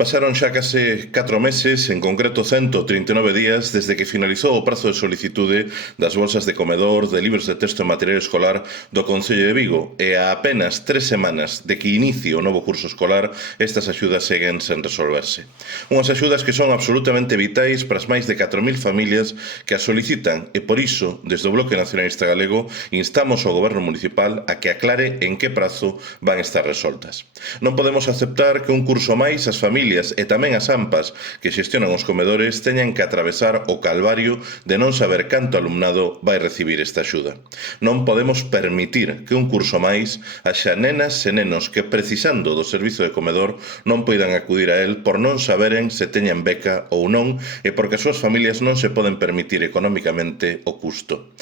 Pasaron xa case 4 meses, en concreto 139 días, desde que finalizou o prazo de solicitude das bolsas de comedor, de libros de texto e material escolar do Concello de Vigo, e a apenas 3 semanas de que inicie o novo curso escolar, estas axudas seguen sen resolverse. Unhas axudas que son absolutamente vitais para as máis de 4.000 familias que as solicitan e, por iso, desde o Bloque Nacionalista Galego, instamos ao Goberno Municipal a que aclare en que prazo van estar resoltas. Non podemos aceptar que un curso máis as familias e tamén as AMPAs que xestionan os comedores teñan que atravesar o calvario de non saber canto alumnado vai recibir esta axuda. Non podemos permitir que un curso máis haxa nenas e nenos que, precisando do servizo de comedor, non poidan acudir a él por non saberen se teñen beca ou non e porque as súas familias non se poden permitir economicamente o custo.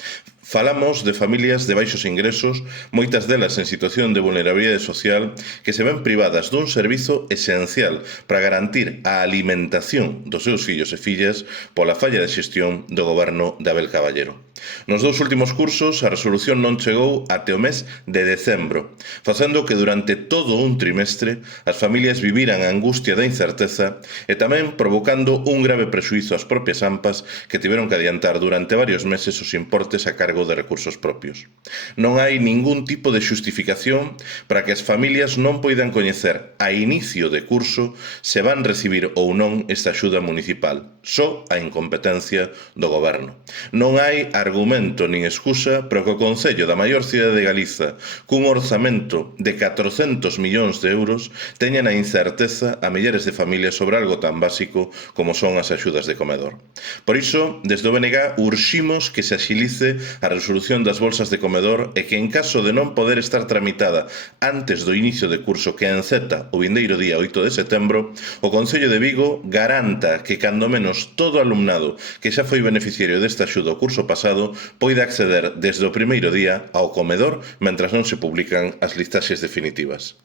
Falamos de familias de baixos ingresos, moitas delas en situación de vulnerabilidade social, que se ven privadas dun servizo esencial para garantir a alimentación dos seus fillos e fillas pola falla de xestión do goberno de Abel Caballero. Nos dous últimos cursos, a resolución non chegou até o mes de decembro, facendo que durante todo un trimestre as familias viviran a angustia da incerteza e tamén provocando un grave prexuízo ás propias AMPAs que tiveron que adiantar durante varios meses os importes a cargo de recursos propios. Non hai ningún tipo de xustificación para que as familias non poidan coñecer a inicio de curso se van recibir ou non esta axuda municipal, só a incompetencia do goberno. Non hai argumento nin excusa para que o Concello da maior cidade de Galiza, cun orzamento de 400 millóns de euros, teña na incerteza a millares de familias sobre algo tan básico como son as axudas de comedor. Por iso, desde o BNG urximos que se axilice a resolución das bolsas de comedor e que, en caso de non poder estar tramitada antes do inicio de curso que enceta o vindeiro día 8 de setembro, o Concello de Vigo garanta que, cando menos, todo alumnado que xa foi beneficiario desta axuda o curso pasado poida acceder desde o primeiro día ao comedor mentras non se publican as listaxes definitivas.